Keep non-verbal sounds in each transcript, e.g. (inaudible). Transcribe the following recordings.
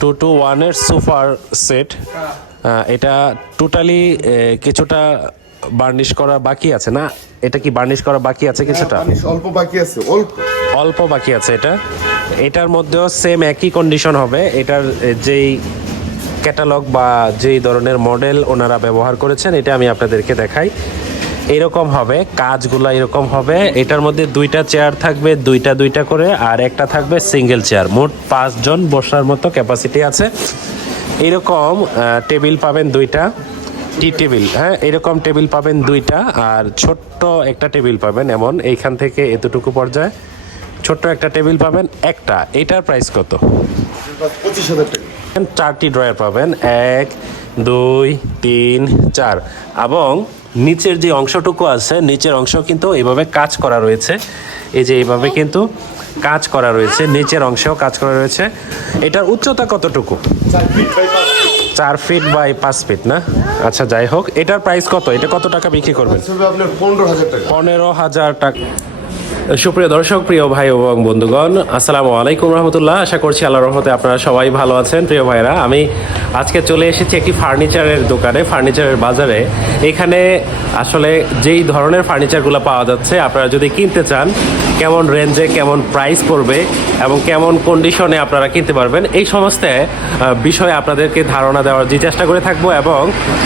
Two two ওয়ানের super set. এটা totally কিছুটা বার্নিশ করা বাকি আছে না? এটা কি বার্নিশ করা বাকি আছে কিছুটা? অল্প বাকি আছে অল্প। অল্প বাকি আছে এটা। এটার মধ্যেও সেম একই কন্ডিশন হবে। এটার যেই ক্যাটালগ বা যেই ধরনের মডেল ওনারা ব্যবহার করেছেন এটা আমি আপনাদেরকে দেখাই। এরকম হবে, কাজগুলো এরকম হবে। এটার মধ্যে দুইটা চেয়ার থাকবে, দুইটা দুইটা করে, আর একটা থাকবে সিঙ্গেল চেয়ার মোট পাঁচজন বসার মতো ক্যাপাসিটি আছে। এরকম টেবিল পাবেন দুইটা। টি টেবিল হ্যাঁ এরকম টেবিল পাবেন দুইটা, আর ছোট্ট একটা টেবিল পাবেন এমন, এইখান থেকে এতটুকু পর্যায়ে। ছোট্ট একটা টেবিল পাবেন একটা। এটার প্রাইস কত? চারটি ড্রয়ার পাবেন। এক, দুই, তিন, চার। এবং নিচের যে অংশটুকু আছে নিচের অংশ কিন্তু এইভাবে কাজ করা রয়েছে। এই যে এইভাবে কিন্তু কাজ করা রয়েছে নিচের অংশেও কাজ করা রয়েছে। এটার উচ্চতা কতটুকু? চার ফিট বাই পাঁচ ফিট চার ফিট বাই পাঁচ ফিট না? আচ্ছা যাই হোক এটার প্রাইস কত? এটা কত টাকা বিক্রি করবেন? পনেরো হাজার টাকা। পনেরো হাজার টাকা। সুপ্রিয় দর্শক, প্রিয় ভাই এবং বন্ধুগণ, আসসালামু আলাইকুম রহমতুল্লাহ। আশা করছি আল্লাহ রহমতে আপনারা সবাই ভালো আছেন। প্রিয় ভাইরা আমি আজকে চলে এসেছি একটি ফার্নিচারের দোকানে, ফার্নিচারের বাজারে। এখানে আসলে যেই ধরনের ফার্নিচারগুলো পাওয়া যাচ্ছে, আপনারা যদি কিনতে চান, কেমন রেঞ্জে, কেমন প্রাইস পড়বে এবং কেমন কন্ডিশনে আপনারা কিনতে পারবেন, এই সমস্ত বিষয়ে আপনাদেরকে ধারণা দেওয়ার যে চেষ্টা করে থাকব এবং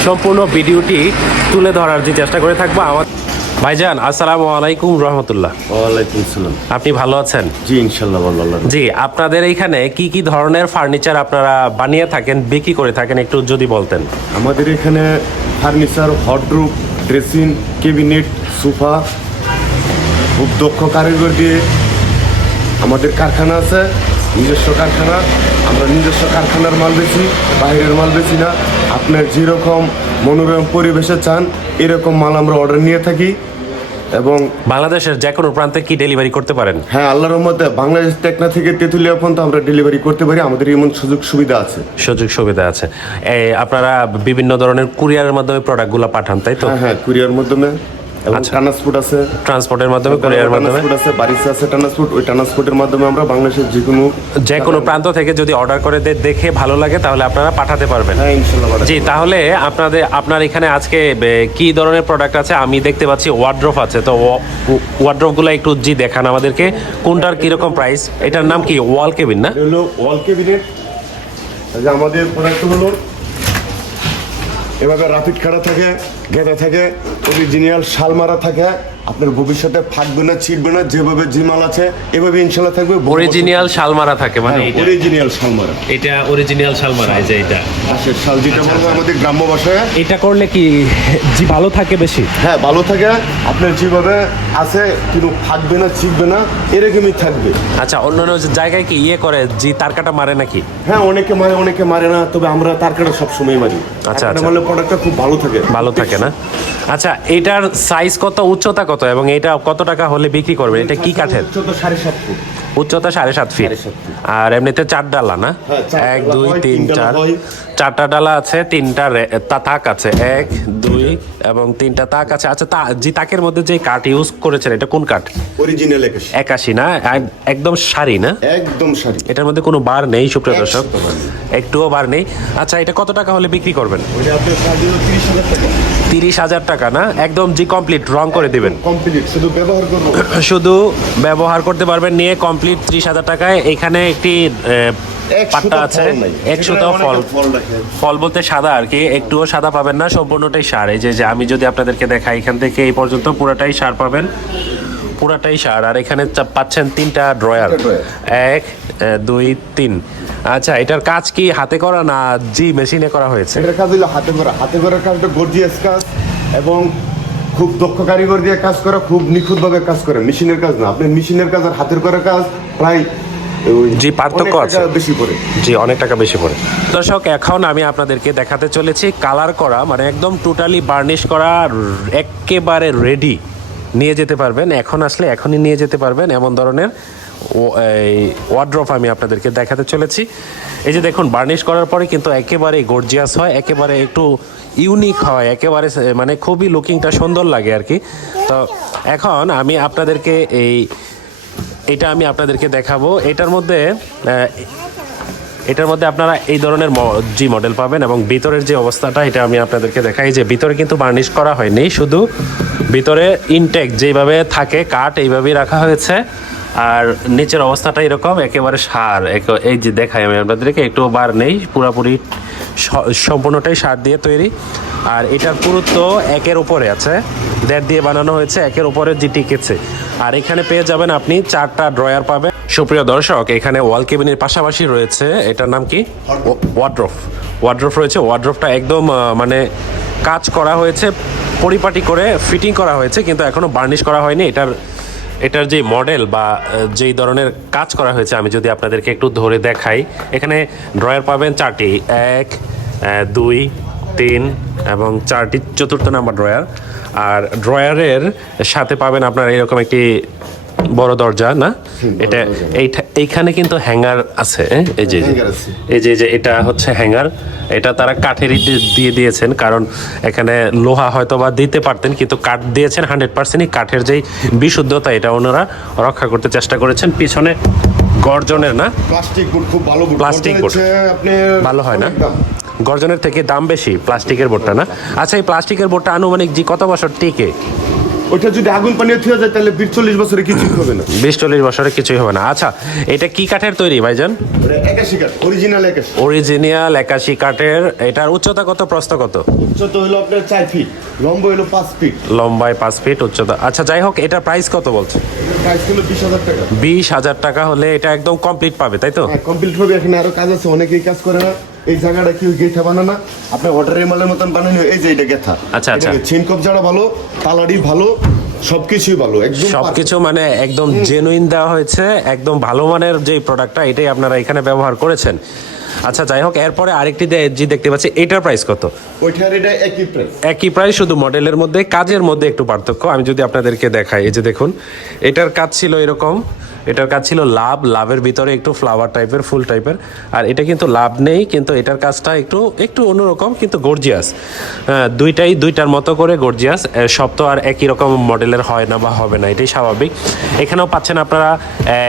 সম্পূর্ণ ভিডিওটি তুলে ধরার যে চেষ্টা করে থাকব। আমার ভাইজান আসসালামু আলাইকুম রহমতুল্লাহ। ওয়ালাইকুম আসসালাম। আপনি ভালো আছেন? জি ইনশাল্লাহ ভালো আল্লাহ জি আপনাদের এইখানে কি কি ধরনের ফার্নিচার আপনারা বানিয়ে থাকেন বিক্রি করে থাকেন একটু যদি বলতেন? আমাদের এখানে ফার্নিচার হটরুম ড্রেসিং ক্যাবিনেট সোফা খুব দক্ষ কারিগর দিয়ে আমাদের কারখানা আছে নিজস্ব কারখানা। আমরা নিজস্ব কারখানার মাল বেচি বাইরের মাল বেচি না। আপনার যেরকম মনোরম পরিবেশে চান এরকম মাল আমরা অর্ডার নিয়ে থাকি। এবং বাংলাদেশের যে কোনো প্রান্তে কি ডেলিভারি করতে পারেন? হ্যাঁ আল্লাহর রহমতে বাংলাদেশ টেকনা থেকে তেঁতুলিয়া পর্যন্ত আমরা ডেলিভারি করতে পারি। আমাদের এমন সুযোগ সুবিধা আছে। সুযোগ সুবিধা আছে। আপনারা বিভিন্ন ধরনের কুরিয়ারের মাধ্যমে প্রোডাক্টগুলো পাঠান তাই তো? হ্যাঁ হ্যাঁ কুরিয়ার মাধ্যমে। এবং আচ্ছা। ট্রান্সপোর্ট আছে। ট্রান্সপোর্টের মাধ্যমে মাধ্যমে? ট্রান্সপোর্ট আছে বাড়িতে আছে ট্রান্সপোর্ট ওই ট্রান্সপোর্টের মাধ্যমে আমরা বাংলাদেশের যে কোনো যে কোনো প্রান্ত থেকে যদি অর্ডার করে দেখে ভালো লাগে তাহলে আপনারা পাঠাতে পারবেন। হ্যাঁ জি তাহলে আপনাদের আপনার এখানে আজকে কি ধরনের প্রোডাক্ট আছে? আমি দেখতে পাচ্ছি ওয়ার্ড্রোফ আছে। তো ওয়ার্ড্রোফগুলো একটু জি দেখান আমাদেরকে। কোনটার কীরকম প্রাইস এটার নাম কি? ওয়াল কেবিন না? হলো ওয়াল আমাদের প্রোডাক্ট হলো এভাবে রাপিড খাড়া থাকে। গেঁদা থাকে অরিজিনাল শালমারা থাকে আপনার ভবিষ্যতে ফাটবে না ছিটবে না যেভাবে জিমাল আছে এভাবে ইনশাল্লাহ থাকবে অরিজিনাল শালমারা থাকে মানে অরিজিনাল শালমারা। এটা অরিজিনাল শালমারা এই যে এটা। পাশের শাল যেটা আচ্ছা, বলব আমাদের গ্রাম্য ভাষায়। এটা করলে কি জি ভালো থাকে বেশি? হ্যাঁ ভালো থাকে আপনার যেভাবে আছে কিন্তু ফাটবে না ছিটবে না এরকমই থাকবে। আচ্ছা অন্যান্য জায়গায় কি ইয়ে করে জি তার কাটা মারে নাকি? হ্যাঁ অনেকে মারে অনেকে মারে না তবে আমরা তার কাটা সবসময় মারি। আচ্ছা, আচ্ছা। মারলে প্রোডাক্টটা খুব ভালো থাকে। ভালো থাকে না? আচ্ছা এটার সাইজ কত উচ্চতা কত এবং এটা কত টাকা হলে বিক্রি করবে এটা কি কাঠের? উচ্চতা সাড়ে সাত ফিট। আর এমনিতে চার ডালা না? হ্যাঁ, এক দুই তিন চার। চারটা ডালা আছে তিনটা তাক আছে। এক দুই এবং তিনটা তাক আছে। আচ্ছা তা যে তাকের মধ্যে যে কাঠ ইউজ করেছেন এটা কোন কাঠ? অরিজিনাল একাশি। না? একদম সারি না? একদম শাড়ি এটার মধ্যে কোনো বার নেই সুপ্রিয় দর্শক। একটুও বার নেই। আচ্ছা এটা কত টাকা হলে বিক্রি করবেন? তিরিশ হাজার টাকা। না? একদম জি কমপ্লিট রং করে দিবেন। কমপ্লিট শুধু ব্যবহার (clears throat) শুধু ব্যবহার করতে পারবেন নিয়ে কমপ্লিট ত্রিশ হাজার টাকায়। এখানে একটি পাট্টা আছে। ফল নাই। এক যেখানে সুতাও অনেকে ফল ফল বলতে সাদা আর কি। একটুও সাদা পাবেন না সম্পূর্ণটাই সার। এই যে আমি যদি আপনাদেরকে দেখাই এখান থেকে এই পর্যন্ত পুরোটাই সার পাবেন। পুরাটাই সার। আর এখানে পাচ্ছেন তিনটা ড্রয়ার। এক দুই তিন। আচ্ছা এটার কাজ কি হাতে করা না জি মেশিনে করা হয়েছে? এটার কাজ হলো হাতে করা। হাতে করার কাজটা গর্জিয়াস কাজ এবং খুব দক্ষ কারিগর দিয়ে কাজ করা খুব নিখুঁতভাবে কাজ করে। মেশিনের কাজ না। আপনি মেশিনের কাজ আর হাতের করা কাজ প্রায় জি, পার্থক্য আছে। বেশি পড়ে। জি অনেক টাকা বেশি পড়ে। দর্শক এখন আমি আপনাদেরকে দেখাতে চলেছি কালার করা মানে একদম টোটালি বার্নিশ করা একেবারে রেডি নিয়ে যেতে পারবেন এখন আসলে এখনই নিয়ে যেতে পারবেন এমন ধরনের ওয়ার্ড্রপ আমি আপনাদেরকে দেখাতে চলেছি। এই যে দেখুন বার্নিশ করার পরে কিন্তু একেবারে গর্জিয়াস হয়, একেবারে একটু ইউনিক হয়, একেবারে মানে খুবই লুকিংটা সুন্দর লাগে আর কি। তো এখন আমি আপনাদেরকে এই, এটা আমি আপনাদেরকে দেখাবো। এটার মধ্যে এটার মধ্যে আপনারা এই ধরনের জি মডেল পাবেন এবং ভিতরের যে অবস্থাটা, এটা আমি আপনাদেরকে দেখাই যে ভিতরে কিন্তু বার্নিশ করা হয়নি, শুধু ভিতরে ইনটেক যেভাবে থাকে, কাঠ এইভাবেই রাখা হয়েছে। আর নিচের অবস্থাটা এরকম একেবারে সার। এই যে দেখাই আমি আপনাদেরকে একটু বার নেই পুরাপুরি সম্পূর্ণটাই সার দিয়ে তৈরি। আর এটার পুরুত্ব একের উপরে আছে। দেড় দিয়ে বানানো হয়েছে একের উপরে যে টিকেছে। আর এখানে পেয়ে যাবেন আপনি চারটা ড্রয়ার পাবেন। সুপ্রিয় দর্শক এখানে ওয়াল কেবিনের পাশাপাশি রয়েছে এটার নাম কি? ওয়ার্ড্রফ ওয়ার্ড্রফ রয়েছে ওয়ার্ড্রফটা একদম মানে কাজ করা হয়েছে পরিপাটি করে ফিটিং করা হয়েছে কিন্তু এখনও বার্নিশ করা হয়নি। এটার এটার যে মডেল বা যেই ধরনের কাজ করা হয়েছে আমি যদি আপনাদেরকে একটু ধরে দেখাই। এখানে ড্রয়ার পাবেন চারটি। এক দুই তিন এবং চারটি চতুর্থ নাম্বার ড্রয়ার আর ড্রয়ারের সাথে পাবেন আপনার এরকম একটি বড় দরজা না? এটা এইটা এইখানে কিন্তু হ্যাঙ্গার আছে? এই যে এই যে যে এটা হচ্ছে হ্যাঙ্গার। এটা তারা কাঠেরই দিয়ে দিয়েছেন কারণ এখানে লোহা হয়তো বা দিতে পারতেন কিন্তু কাঠ দিয়েছেন হান্ড্রেড পার্সেন্টই কাঠের যেই বিশুদ্ধতা এটা ওনারা রক্ষা করতে চেষ্টা করেছেন। পিছনে গর্জনের না? প্লাস্টিক বুট খুব ভালো boot। আপনি ভালো হয় না? গর্জনের থেকে দাম বেশি প্লাস্টিকের বোর্ডটা না? আচ্ছা এই প্লাস্টিকের বোর্ডটা আনুমানিক জি কত বছর টিকে? ওইটা যদি আগুন পানিয়ে থুয়ে যায় তাহলে বিশ চল্লিশ বছরে কিছুই হবে না। বিশ চল্লিশ বছরে কিছুই হবে না। আচ্ছা এটা কি কাঠের তৈরি ভাইজান? একাশি কাঠ অরিজিনাল একাশি। অরিজিনাল একাশি কাঠের। এটার উচ্চতা কত প্রস্থ কত? উচ্চতা হলো আপনার চার ফিট লম্বা হলো পাঁচ ফিট লম্বায় পাঁচ ফিট উচ্চতা। আচ্ছা যাই হোক এটার প্রাইস কত বলছে? প্রাইস হলো বিশ হাজার টাকা। বিশ হাজার টাকা হলে এটা একদম কমপ্লিট পাবে তাই তো? হ্যাঁ কমপ্লিট হবে। এখানে আরও কাজ আছে অনেকেই কাজ করে না। এই জায়গাটা কেউ গেথা বানানা আপনি অর্ডারের মালের মতন বানানো এই যে এটা গেথা। আচ্ছা, আচ্ছা। চেন কবজাটা ভালো তালাড়ি ভালো সবকিছুই ভালো একদম সবকিছু মানে একদম জেনুইন দেওয়া হয়েছে একদম ভালো মানের যে প্রোডাক্টটা এটাই আপনারা এখানে ব্যবহার করেছেন। আচ্ছা যাই হোক এরপরে আরেকটি জি দেখতে পাচ্ছি এটার প্রাইস কত? ওইটার এটা একই প্রাইস একই প্রাইস শুধু মডেলের মধ্যে কাজের মধ্যে একটু পার্থক্য। আমি যদি আপনাদেরকে দেখাই এই যে দেখুন এটার কাজ ছিল এরকম। এটার কাজ ছিল লাভ লাভের ভিতরে একটু ফ্লাওয়ার টাইপের ফুল টাইপের আর এটা কিন্তু লাভ নেই কিন্তু এটার কাজটা একটু একটু অন্যরকম কিন্তু গর্জিয়াস দুইটাই দুইটার মতো করে গর্জিয়াস সব তো আর একই রকম মডেলের হয় না বা হবে না এটাই স্বাভাবিক। এখানেও পাচ্ছেন আপনারা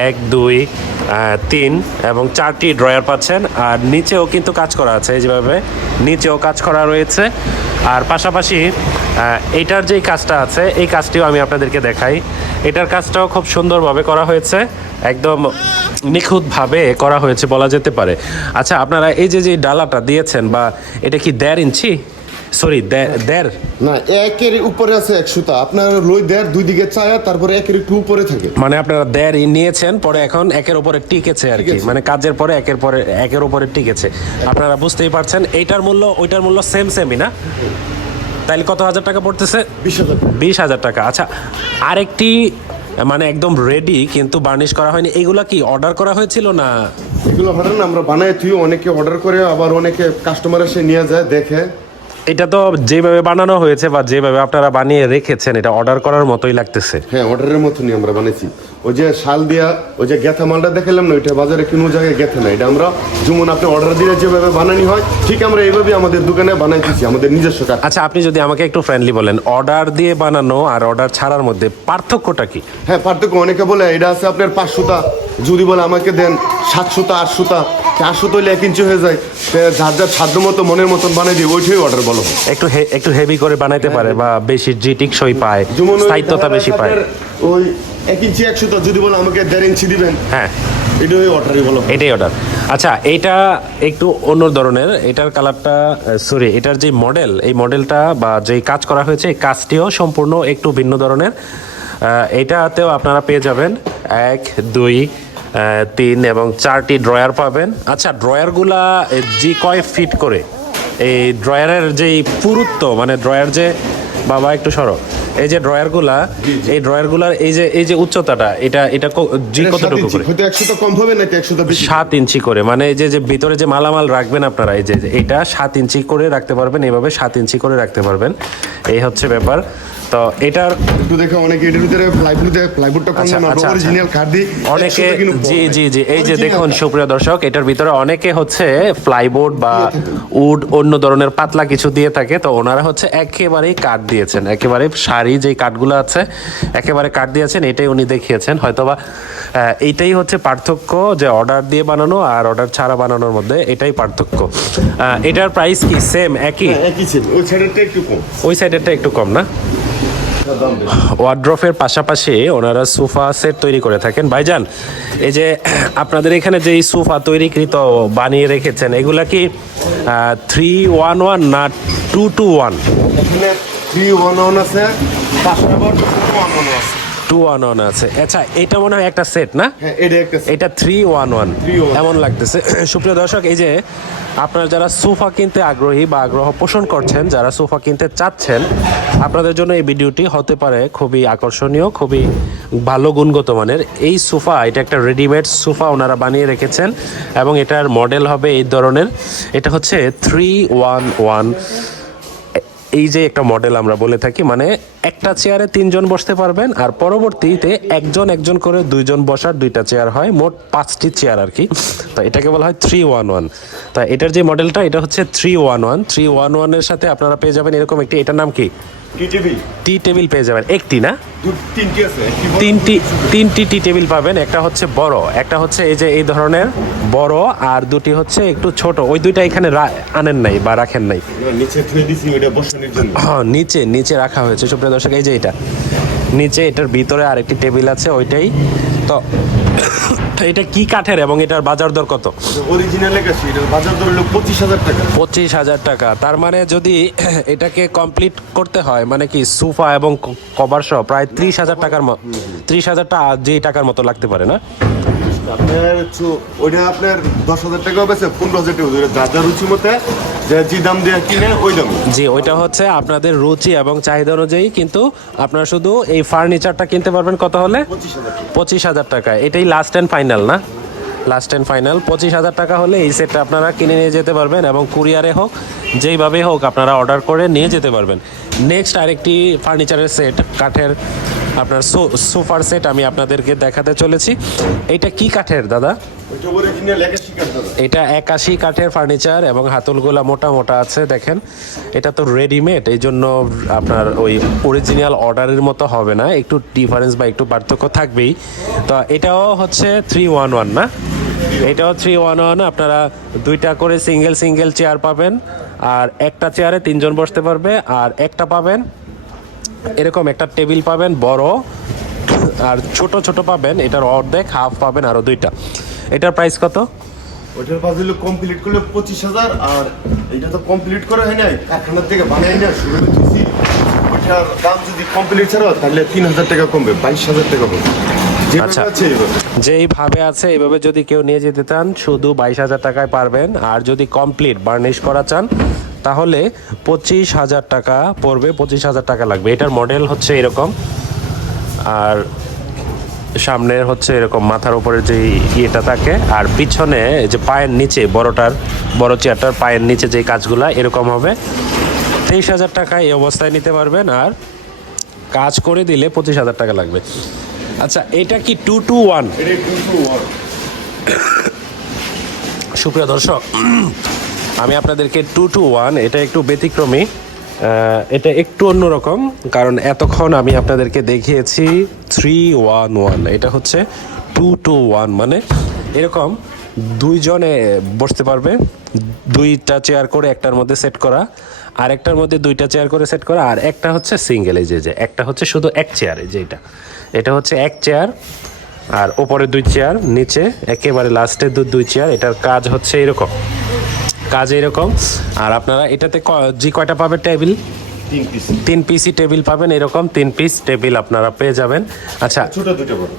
এক দুই তিন এবং চারটি ড্রয়ার পাচ্ছেন। আর নিচেও কিন্তু কাজ করা আছে যেভাবে। নিচেও কাজ করা রয়েছে। আর পাশাপাশি আহ, এইটার যেই কাজটা আছে এই কাজটিও আমি আপনাদেরকে দেখাই। এটার কাজটাও খুব সুন্দরভাবে করা হয়েছে। একদম নিখুঁতভাবে করা হয়েছে বলা যেতে পারে। আচ্ছা আপনারা এই যে যে ডালাটা দিয়েছেন বা এটা কি দেড় ইঞ্চি? সরি দেড়? না একের উপরে আছে একশোটা আপনার লই দেড় দুই দিকে চায়া তারপরে একের একটু উপরে থাকে। মানে আপনারা দেড় নিয়েছেন পরে এখন একের উপরে টিকেছে আর কি। মানে কাজের পরে একের পরে একের উপরে টিকেছে। আপনারা বুঝতেই পারছেন এইটার মূল্য ওইটার মূল্য সেম সেমই না? তাইলে কত হাজার টাকা পড়তেছে? বিশ হাজার বিশ হাজার টাকা। আচ্ছা আরেকটি মানে একদম রেডি কিন্তু বার্নিশ করা হয়নি। এগুলা কি অর্ডার করা হয়েছিল না? এগুলো হঠাৎ না আমরা বানাই তুই অনেকে অর্ডার করে আবার অনেকে কাস্টমার এসে নিয়ে যায় দেখে। এটা তো যেভাবে বানানো হয়েছে বা যেভাবে আপনারা বানিয়ে রেখেছেন এটা অর্ডার করার মতোই লাগতেছে। হ্যাঁ অর্ডারের মতনই আমরা বানাইছি। ওই যে শাল দিয়া ওই যে গেথা মালটা দেখালাম না ওইটা বাজারে কোনো জায়গায় গেথা না। এটা আমরা যেমন আপনি অর্ডার দিলে যেভাবে বানানি হয় ঠিক আমরা এইভাবে আমাদের দোকানে বানাইতেছি আমাদের নিজস্ব কাজ। আচ্ছা আপনি যদি আমাকে একটু ফ্রেন্ডলি বলেন অর্ডার দিয়ে বানানো আর অর্ডার ছাড়ার মধ্যে পার্থক্যটা কি? হ্যাঁ পার্থক্য অনেকে বলে এটা আছে আপনার পাঁচশোটা যদি বলে আমাকে দেন সাতশোটা আটশোটা চারশোটা হলে এক ইঞ্চি হয়ে যায়। যার যার সাধ্য মতো মনের মতন বানাই দিই ওইটাই অর্ডার বলো। একটু একটু হেভি করে বানাইতে পারে বা বেশি জি টিকসই পায় স্থায়িত্বতা বেশি পায়। ওই এক ইঞ্চি একশোটা যদি বলে আমাকে দেড় ইঞ্চি দিবেন হ্যাঁ। এটা ওই অর্ডারই বলো। এটাই অর্ডার আচ্ছা এইটা একটু অন্য ধরনের এটার কালারটা সরি এটার যে মডেল এই মডেলটা বা যেই কাজ করা হয়েছে এই কাজটিও সম্পূর্ণ একটু ভিন্ন ধরনের। আহ, এইটাতেও আপনারা পেয়ে যাবেন এক দুই তিন এবং চারটি ড্রয়ার পাবেন। আচ্ছা ড্রয়ারগুলা জি কয় ফিট করে? এই ড্রয়ারের যেই পুরুত্ব মানে ড্রয়ার যে বাবা একটু সরো। এই যে ড্রয়ারগুলা এই ড্রয়ার ড্রয়ারগুলার এই যে এই যে উচ্চতাটা এটা এটা জি কতটুকু। করে? হয়তো একশোটা কম হবে নাকি একশোটা বেশি? সাত ইঞ্চি করে মানে এই যে যে ভিতরে যে মালামাল রাখবেন আপনারা এই যে যে এটা সাত ইঞ্চি করে রাখতে পারবেন এইভাবে সাত ইঞ্চি করে রাখতে পারবেন। এই হচ্ছে ব্যাপার। তো এটার একটু দেখে অনেকে এটার ভিতরে প্লাইউড প্লাইউডটা কম আচ্ছা, অরিজিনাল কাঠ অনেকে জি জি জি। এই যে দেখুন সুপ্রিয় দর্শক এটার ভিতরে অনেকে হচ্ছে প্লাইবোর্ড বা উড অন্য ধরনের পাতলা কিছু দিয়ে থাকে। তো ওনারা হচ্ছে একেবারেই কাঠ দিয়েছেন। একেবারে শাড়ি যে কাঠগুলো আছে একেবারে কাঠ দিয়েছেন এটাই উনি দেখিয়েছেন। হয়তোবা এইটাই হচ্ছে পার্থক্য যে অর্ডার দিয়ে বানানো আর অর্ডার ছাড়া বানানোর মধ্যে এটাই পার্থক্য। এটার প্রাইস কি? সেম একই? হ্যাঁ, একই ছিল ওই সাইডেরটা একটু কম। ওই সাইডেরটা একটু কম না? ওয়ার্ড্রফের পাশাপাশি ওনারা সোফা সেট তৈরি করে থাকেন। ভাইজান, এই যে আপনাদের এখানে যে সোফা তৈরিকৃত বানিয়ে রেখেছেন, এগুলা কি থ্রি ওয়ান ওয়ান না two two one three one one আছে পাঁচ নম্বর টু ওয়ান ওয়ান আছে। টু ওয়ান ওয়ান আছে। আচ্ছা এটা মনে হয় একটা সেট না? হ্যাঁ এটা এটা থ্রি ওয়ান ওয়ান এমন লাগতেছে। সুপ্রিয় দর্শক এই যে আপনারা যারা সোফা কিনতে আগ্রহী বা আগ্রহ পোষণ করছেন যারা সোফা কিনতে চাচ্ছেন আপনাদের জন্য এই ভিডিওটি হতে পারে খুবই আকর্ষণীয় খুবই ভালো গুণগত মানের। এই সোফা এটা একটা রেডিমেড সোফা ওনারা বানিয়ে রেখেছেন এবং এটার মডেল হবে এই ধরনের। এটা হচ্ছে থ্রি ওয়ান ওয়ান এই যে একটা মডেল আমরা বলে থাকি মানে একটা চেয়ারে তিনজন বসতে পারবেন আর পরবর্তীতে একজন একজন করে দুইজন বসার দুইটা চেয়ার হয় মোট পাঁচটি চেয়ার আর কি। তো এটাকে বলা হয় থ্রি ওয়ান ওয়ান তা এটার যে মডেলটা এটা হচ্ছে three one one three one ওয়ানের সাথে আপনারা পেয়ে যাবেন এরকম একটি এটার নাম কি? টি টেবিল পেয়ে যাবেন। একটি না? তিনটি তিনটি তিনটি টি টেবিল পাবেন একটা হচ্ছে বড় একটা হচ্ছে এই যে এই ধরনের বড় আর দুটি হচ্ছে একটু ছোট। ওই দুইটা এখানে আনেন নাই বা রাখেন নাই। হ্যাঁ নিচে নিচে রাখা হয়েছে। সুপ্রিয় দর্শক এই যে এটা। নিচে এটার ভিতরে আরেকটি টেবিল আছে ওইটাই। তো (coughs) এটা কি কাঠের এবং এটার বাজার দর কত? অরিজিনাল লেগেছে এটার বাজার দর হলো পঁচিশ হাজার টাকা। পঁচিশ হাজার টাকা। তার মানে যদি (coughs) এটাকে কমপ্লিট করতে হয় মানে কি সোফা এবং কভার সহ প্রায় ত্রিশ হাজার টাকার ত্রিশ হাজার টাকা যে টাকার মতো লাগতে পারে না? আপনার ওইটা আপনার দশ হাজার টাকা বেছে পনেরো হাজার টাকা যার যার রুচি মতে যে দাম দিয়ে কিনে ওই দাম। জি ওইটা হচ্ছে আপনাদের রুচি এবং চাহিদা অনুযায়ী কিন্তু আপনারা শুধু এই ফার্নিচারটা কিনতে পারবেন কত হলে? পঁচিশ হাজার টাকা। পঁচিশ হাজার টাকা। এটাই লাস্ট অ্যান্ড ফাইনাল না? লাস্ট অ্যান্ড ফাইনাল পঁচিশ হাজার টাকা হলে এই সেটটা আপনারা কিনে নিয়ে যেতে পারবেন এবং কুরিয়ারে হোক যেইভাবে হোক আপনারা অর্ডার করে নিয়ে যেতে পারবেন। নেক্সট আরেকটি ফার্নিচারের সেট কাঠের আপনার সোফার সেট আমি আপনাদেরকে দেখাতে চলেছি। এটা কি কাঠের দাদা? এটা একাশি কাঠের ফার্নিচার এবং হাতলগুলা মোটা মোটা আছে দেখেন। এটা তো রেডিমেড এই জন্য আপনার ওই অরিজিনাল অর্ডারের মতো হবে না। একটু ডিফারেন্স বা একটু পার্থক্য থাকবেই। তো এটাও হচ্ছে থ্রি ওয়ান ওয়ান না? এটাও থ্রি ওয়ান ওয়ান আপনারা দুইটা করে সিঙ্গেল সিঙ্গেল চেয়ার পাবেন। আর একটা চেয়ারে তিনজন বসতে পারবে আর একটা পাবেন এরকম একটা টেবিল পাবেন বড় আর ছোট ছোট পাবেন এটার অর্ধেক হাফ পাবেন আরও দুইটা। এটার প্রাইস কত? ওইটার পাশ কমপ্লিট করলে পঁচিশ হাজার আর এটা তো কমপ্লিট করা হয় নাই কারখানার থেকে বানাই না শুরু দিচ্ছি ওইটার দাম যদি কমপ্লিট ছাড়া তাহলে তিন হাজার টাকা কমবে বাইশ হাজার টাকা কমবে। যেভাবে আচ্ছা। যেইভাবে আছে এইভাবে যদি কেউ নিয়ে যেতে চান শুধু বাইশ হাজার টাকায় পারবেন আর যদি কমপ্লিট বার্নিশ করা চান তাহলে পঁচিশ হাজার টাকা পড়বে পঁচিশ হাজার টাকা লাগবে। এটার মডেল হচ্ছে এরকম। আর সামনের হচ্ছে এরকম মাথার উপরে যে ইয়েটা থাকে আর পিছনে যে পায়ের নিচে বড়টার বড় চেয়ারটার পায়ের নিচে যে কাজগুলা এরকম হবে। তেইশ হাজার টাকা এই অবস্থায় নিতে পারবেন আর কাজ করে দিলে পঁচিশ হাজার টাকা লাগবে। আচ্ছা এটা কি টু টু ওয়ান সুপ্রিয় দর্শক আমি আপনাদেরকে টু টু ওয়ান এটা একটু ব্যতিক্রমী এটা একটু অন্যরকম কারণ এতক্ষণ আমি আপনাদেরকে দেখিয়েছি থ্রি ওয়ান ওয়ান এটা হচ্ছে টু টু ওয়ান মানে এরকম দুইজনে বসতে পারবে, দুইটা চেয়ার করে একটার মধ্যে সেট করা আর একটার মধ্যে দুইটা চেয়ার করে সেট করা, আর একটা হচ্ছে সিঙ্গেল এই যে যে একটা হচ্ছে শুধু এক চেয়ারে এই যে এটা। হচ্ছে এক চেয়ার আর ওপরে দুই চেয়ার নিচে একেবারে লাস্টে দুই চেয়ার এটার কাজ হচ্ছে এরকম। কাজ এরকম। আর আপনারা এটাতে জি কয়টা পাবে টেবিল? তিন পিস তিন পিসি টেবিল পাবেন এরকম তিন পিস টেবিল আপনারা পেয়ে যাবেন। আচ্ছা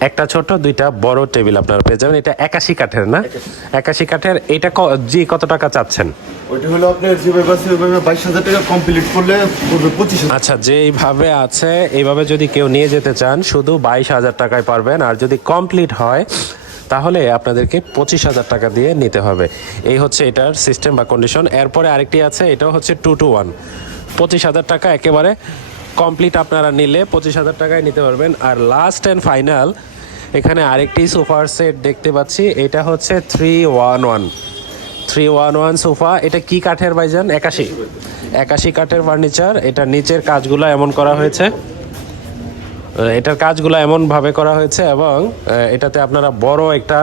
একটা ছোট দুইটা বড় টেবিল আপনারা পেয়ে যাবেন। এটা একাশি কাঠের না? একাশি। কাঠের এটা জি কত টাকা চাচ্ছেন? ওইটা হলো আপনার যেভাবে আছে ওইভাবে বাইশ হাজার টাকা কমপ্লিট করলে পড়বে পঁচিশ আচ্ছা যেইভাবে আছে এইভাবে যদি কেউ নিয়ে যেতে চান শুধু বাইশ হাজার টাকায় পারবেন। আর যদি কমপ্লিট হয় তাহলে আপনাদেরকে পঁচিশ হাজার টাকা দিয়ে নিতে হবে। এই হচ্ছে এটার সিস্টেম বা কন্ডিশন এরপরে আরেকটি আছে, এটাও হচ্ছে টু টু ওয়ান পঁচিশ হাজার টাকা একেবারে কমপ্লিট আপনারা নিলে পঁচিশ হাজার টাকায় নিতে পারবেন। আর লাস্ট অ্যান্ড ফাইনাল এখানে আরেকটি সোফার সেট দেখতে পাচ্ছি। এটা হচ্ছে three one one three one one sofa এটা কি কাঠের ভাইজান? একাশি। একাশি কাঠের ফার্নিচার এটা নিচের কাজগুলো এমন করা হয়েছে। এটার কাজগুলো এমনভাবে করা হয়েছে এবং এটাতে আপনারা বড় একটা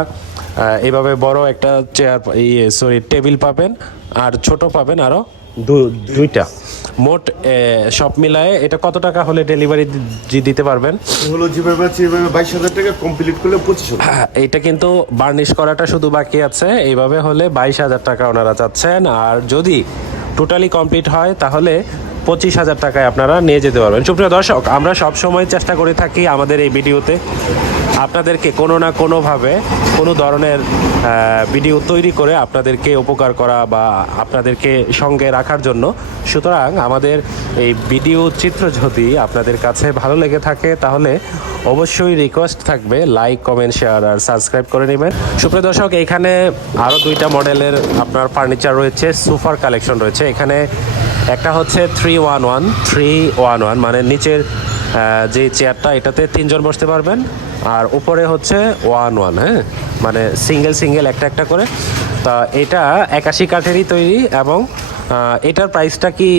এভাবে বড় একটা চেয়ার ইয়ে সরি টেবিল পাবেন আর ছোট পাবেন আরও দুইটা। মোট সব মিলায়ে এটা কত টাকা হলে ডেলিভারি দিতে পারবেন? হলো যেভাবে এভাবে বাইশ হাজার টাকা কমপ্লিট করলে পঁচিশ হ্যাঁ, এটা কিন্তু বার্নিশ করাটা শুধু বাকি আছে এইভাবে হলে বাইশ হাজার টাকা ওনারা চাচ্ছেন। আর যদি টোটালি কমপ্লিট হয় তাহলে পঁচিশ হাজার টাকায় আপনারা নিয়ে যেতে পারবেন। সুপ্রিয় দর্শক, আমরা সব সময় চেষ্টা করে থাকি আমাদের এই ভিডিওতে আপনাদেরকে কোনো না কোনোভাবে কোনো ধরনের ভিডিও তৈরি করে আপনাদেরকে উপকার করা বা আপনাদেরকে সঙ্গে রাখার জন্য। সুতরাং আমাদের এই ভিডিও চিত্র যদি আপনাদের কাছে ভালো লেগে থাকে, তাহলে অবশ্যই রিকোয়েস্ট থাকবে লাইক কমেন্ট শেয়ার আর সাবস্ক্রাইব করে নেবেন। সুপ্রিয় দর্শক, এখানে আরও দুইটা মডেলের আপনার ফার্নিচার রয়েছে সুপার কালেকশন রয়েছে। এখানে একটা হচ্ছে three one one three one one মানে নিচের যে চেয়ারটা এটাতে তিনজন বসতে পারবেন। আর উপরে হচ্ছে ওয়ান ওয়ান হ্যাঁ? মানে সিঙ্গেল সিঙ্গেল একটা একটা করে। তা এটা একাশি কাঠেরই তৈরি এবং এটার প্রাইসটা কি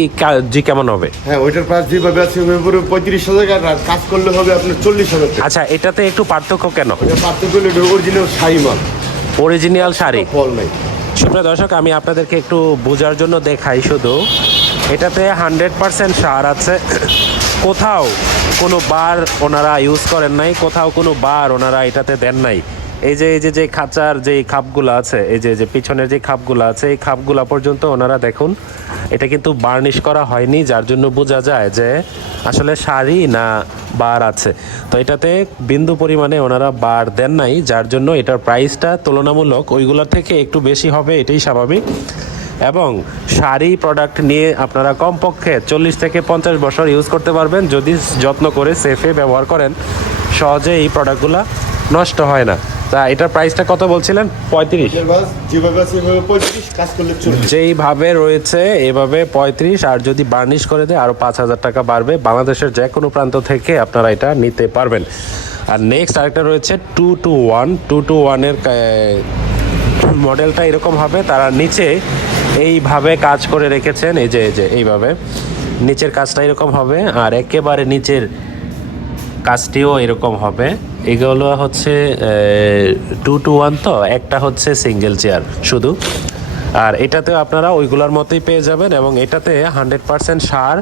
জি কেমন হবে? হ্যাঁ ওইটার প্রাইস যেভাবে আছে ওইভাবে পঁয়ত্রিশ হাজার আর কাজ করলে হবে আপনার চল্লিশ হাজার আচ্ছা এটাতে একটু পার্থক্য কেন পার্থক্য হলো অরিজিনাল শাড়ি মাল। অরিজিনাল শাড়ি? ফল নাই। সুপ্রিয় দর্শক আমি আপনাদেরকে একটু বোঝার জন্য দেখাই শুধু। এটাতে হান্ড্রেড পার্সেন্ট সার আছে। কোথাও কোনো বার ওনারা ইউজ করেন নাই, কোথাও কোনো বার ওনারা এটাতে দেন নাই। এই যে এই যে যে খাঁচার যে খাপগুলো আছে, এই যে যে পিছনের যে খাপগুলো আছে, এই খাপগুলা পর্যন্ত ওনারা দেখুন, এটা কিন্তু বার্নিশ করা হয়নি, যার জন্য বোঝা যায় যে আসলে শাড়ি না বার আছে। তো এটাতে বিন্দু পরিমাণে ওনারা বার দেন নাই, যার জন্য এটার প্রাইসটা তুলনামূলক ওইগুলোর থেকে একটু বেশি হবে, এটাই স্বাভাবিক। এবং শাড়ি প্রোডাক্ট নিয়ে আপনারা কমপক্ষে চল্লিশ থেকে পঞ্চাশ বছর ইউজ করতে পারবেন। যদি যত্ন করে সেফে ব্যবহার করেন, সহজে এই প্রোডাক্টগুলো নষ্ট হয় না। তা এটার প্রাইসটা কত বলছিলেন? পঁয়ত্রিশ। যেইভাবে রয়েছে, এভাবে পঁয়ত্রিশ। আর যদি বার্নিশ করে দেয় আরও পাঁচ হাজার টাকা বাড়বে। বাংলাদেশের যে কোনো প্রান্ত থেকে আপনারা এটা নিতে পারবেন। আর নেক্সট আরেকটা রয়েছে two two one two two ওয়ানের মডেলটা এরকম হবে। তারা নিচে এইভাবে কাজ করে রেখেছেন, এই যে এই যে, এইভাবে। নিচের কাজটা এরকম হবে, আর একেবারে নিচের কাজটিও এরকম হবে। এগুলো হচ্ছে টু টু ওয়ান তো, একটা হচ্ছে সিঙ্গেল চেয়ার শুধু। আর এটাতেও আপনারা ওইগুলোর মতোই পেয়ে যাবেন এবং এটাতে হান্ড্রেড পার্সেন্ট সার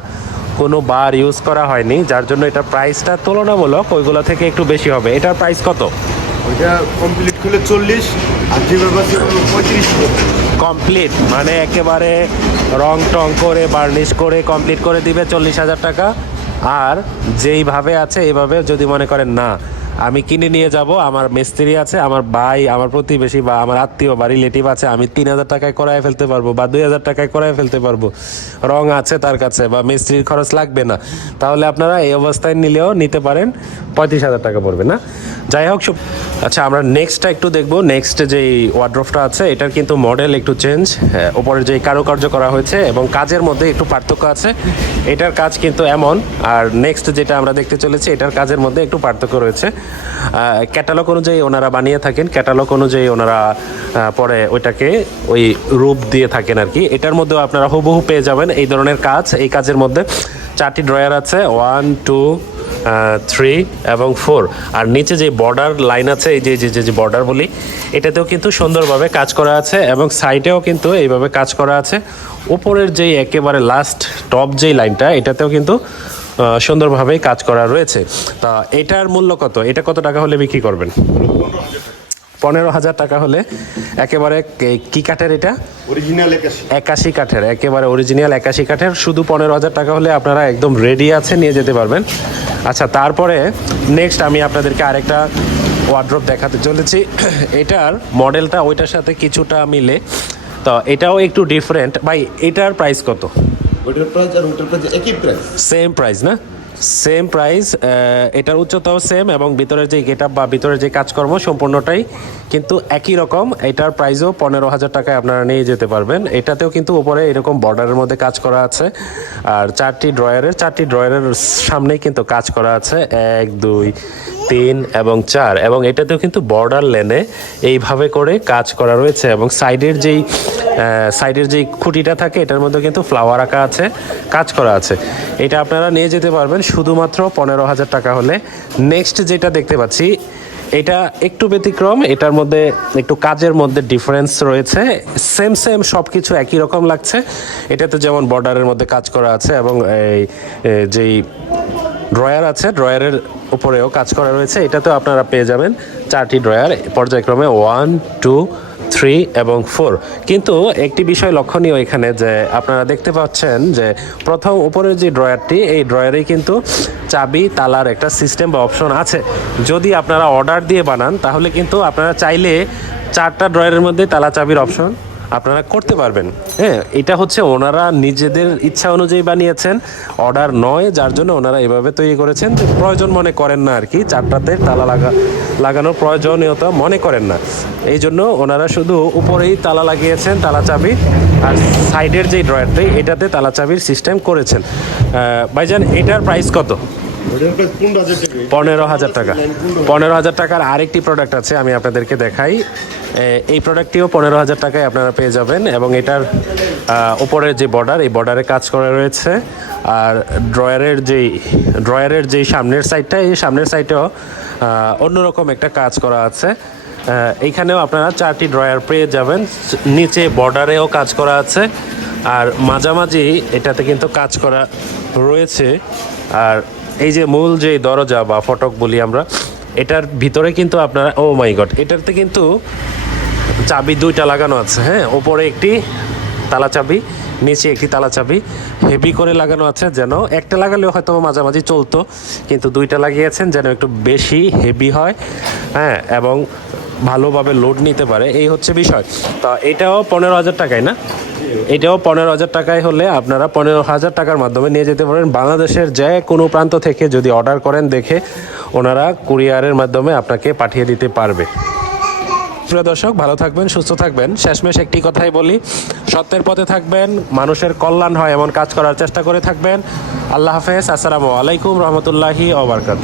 কোনো বার ইউজ করা হয়নি, যার জন্য এটা প্রাইসটা তুলনামূলক ওইগুলো থেকে একটু বেশি হবে। এটার প্রাইস কত? ওইটা কমপ্লিট করলে চল্লিশ, আর এভাবে পঁয়ত্রিশ। কমপ্লিট মানে একেবারে রং টং করে বার্নিশ করে কমপ্লিট করে দিবে চল্লিশ হাজার টাকা। আর যেইভাবে আছে, এইভাবে যদি মনে করেন না আমি কিনে নিয়ে যাব, আমার মিস্ত্রি আছে, আমার ভাই, আমার প্রতিবেশী বা আমার আত্মীয় বা রিলেটিভ আছে, আমি তিন হাজার টাকায় করায় ফেলতে পারব বা দুই হাজার টাকায় করায় ফেলতে পারব। রং আছে তার কাছে বা মিস্ত্রির খরচ লাগবে না। তাহলে আপনারা এই অবস্থায় নিলেও নিতে পারেন, পঁয়ত্রিশ হাজার টাকা পড়বে না। যাই হোক আচ্ছা আমরা নেক্সটটা একটু দেখব। নেক্সট যে ওয়ার্ড্রফটা আছে, এটার কিন্তু মডেল একটু চেঞ্জ ওপরে যে কারুকার্য করা হয়েছে এবং কাজের মধ্যে একটু পার্থক্য আছে। এটার কাজ কিন্তু এমন, আর নেক্সট যেটা আমরা দেখতে চলেছি, এটার কাজের মধ্যে একটু পার্থক্য রয়েছে। ক্যাটালগ অনুযায়ী ওনারা বানিয়ে থাকেন ক্যাটালগ অনুযায়ী ওনারা পরে ওইটাকে ওই রূপ দিয়ে থাকেন আর কি। এটার মধ্যেও আপনারা হুবহু পেয়ে যাবেন এই ধরনের কাজ। এই কাজের মধ্যে চারটি ড্রয়ার আছে ওয়ান টু থ্রি এবং ফোর আর নিচে যে বর্ডার লাইন আছে, এই যে যে, যে- বর্ডার বলি, এটাতেও কিন্তু সুন্দরভাবে কাজ করা আছে এবং সাইডেও কিন্তু এইভাবে কাজ করা আছে। উপরের যেই একেবারে লাস্ট টপ যেই লাইনটা এটাতেও কিন্তু আহ, সুন্দরভাবেই কাজ করা রয়েছে। তা এটার মূল্য কত? এটা কত টাকা হলে বিক্রি করবেন? পনেরো হাজার টাকা হলে। একেবারে কে- কাঠের এটা? অরিজিনাল একাশি। একাশি কাঠের একেবারে অরিজিনাল একাশি কাঠের। শুধু পনেরো হাজার টাকা হলে আপনারা একদম রেডি আছে নিয়ে যেতে পারবেন। আচ্ছা তারপরে নেক্সট আমি আপনাদেরকে আরেকটা ওয়ার্ড্রপ দেখাতে চলেছি। এটার মডেলটা ওইটার সাথে কিছুটা মিলে। তো এটাও একটু ডিফারেন্ট ভাই এটার প্রাইস কত? ওইটার প্রাইস আর ওইটার প্রাইস একই প্রাইস সেম প্রাইস না? সেম প্রাইস এটার উচ্চতাও সেম এবং ভিতরের যে গেট বা ভিতরের যে কাজকর্ম সম্পূর্ণটাই কিন্তু একই রকম। এটার প্রাইসও পনেরো হাজার টাকায় আপনারা নিয়ে যেতে পারবেন। এটাতেও কিন্তু উপরে এরকম বর্ডারের মধ্যে কাজ করা আছে। আর চারটি ড্রয়ারের চারটি ড্রয়ারের সামনেই কিন্তু কাজ করা আছে। এক, দুই তিন এবং চার, এবং এটাতেও কিন্তু বর্ডার লেনে এইভাবে করে কাজ করা রয়েছে এবং সাইডের যেই সাইডের যেই খুঁটিটা থাকে, এটার মধ্যে কিন্তু ফ্লাওয়ার আঁকা আছে, কাজ করা আছে। এটা আপনারা নিয়ে যেতে পারবেন শুধুমাত্র পনেরো হাজার টাকা হলে। নেক্সট যেটা দেখতে পাচ্ছি, এটা একটু ব্যতিক্রম, এটার মধ্যে একটু কাজের মধ্যে ডিফারেন্স রয়েছে। সেম সেম সব কিছু একই রকম লাগছে। এটাতে যেমন বর্ডারের মধ্যে কাজ করা আছে এবং এই যেই ড্রয়ার আছে, ড্রয়ারের উপরেও কাজ করা রয়েছে। এটাতেও আপনারা পেয়ে যাবেন চারটি ড্রয়ার, পর্যায়ক্রমে ওয়ান টু থ্রি এবং ফোর কিন্তু একটি বিষয় লক্ষণীয় এখানে যে আপনারা দেখতে পাচ্ছেন যে প্রথম উপরের যে ড্রয়ারটি, এই ড্রয়ারেই কিন্তু চাবি, তালার একটা সিস্টেম বা অপশন আছে। যদি আপনারা অর্ডার দিয়ে বানান, তাহলে কিন্তু আপনারা চাইলে চারটা ড্রয়ারের মধ্যে তালা চাবির অপশন আপনারা করতে পারবেন। হ্যাঁ এটা হচ্ছে ওনারা নিজেদের ইচ্ছা অনুযায়ী বানিয়েছেন। অর্ডার নয়, যার জন্য ওনারা এভাবে তৈরি করেছেন যে প্রয়োজন মনে করেন না আর কি। চারটাতে তালা লাগা, লাগানোর প্রয়োজনীয়তা মনে করেন না। এই জন্য ওনারা শুধু উপরেই তালা লাগিয়েছেন, তালা চাবি, আর সাইডের যে ড্রয়ারটি, এটাতে তালা চাবির সিস্টেম করেছেন। ভাইজান, এটার প্রাইস কত? পনেরো হাজার টাকা। পনেরো হাজার টাকার আরেকটি প্রোডাক্ট আছে আমি আপনাদেরকে দেখাই। এই প্রোডাক্টটিও পনেরো হাজার টাকায় আপনারা পেয়ে যাবেন এবং এটার আহ, উপরের যে বর্ডার এই বর্ডারে কাজ করা রয়েছে। আর ড্রয়ারের যেই ড্রয়ারের যেই সামনের সাইডটা এই সামনের সাইডেও অন্যরকম একটা কাজ করা আছে। এইখানেও আপনারা চারটি ড্রয়ার পেয়ে যাবেন নিচে বর্ডারেও কাজ করা আছে। আর মাঝামাঝি এটাতে কিন্তু কাজ করা রয়েছে। আর এই যে মূল যে দরজা বা ফটক বলি আমরা, এটার ভিতরে কিন্তু আপনারা, ও মাই গড, এটাতে কিন্তু চাবি দুইটা লাগানো আছে হ্যাঁ? ওপরে একটি তালা চাবি, নিচে একটি তালা চাবি, হেভি করে লাগানো আছে যেন একটা লাগালেও হয়তো মাঝামাঝি চলতো, কিন্তু দুইটা লাগিয়েছেন যেন একটু বেশি হেভি হয় হ্যাঁ? এবং ভালোভাবে লোড নিতে পারে, এই হচ্ছে বিষয়। তা এটাও পনেরো হাজার টাকায় না? এটাও পনেরো হাজার টাকায় হলে আপনারা পনেরো হাজার টাকার মাধ্যমে নিয়ে যেতে পারেন। বাংলাদেশের যে কোনো প্রান্ত থেকে যদি অর্ডার করেন দেখে ওনারা কুরিয়ারের মাধ্যমে আপনাকে পাঠিয়ে দিতে পারবে। প্রিয় দর্শক, ভালো থাকবেন, সুস্থ থাকবেন। শেষমেশ একটি কথাই বলি, সত্যের পথে থাকবেন, মানুষের কল্যাণ হয় এমন কাজ করার চেষ্টা করে থাকবেন। আল্লাহ হাফেজ, আসসালামু আলাইকুম রহমতুল্লাহি ওবরকাত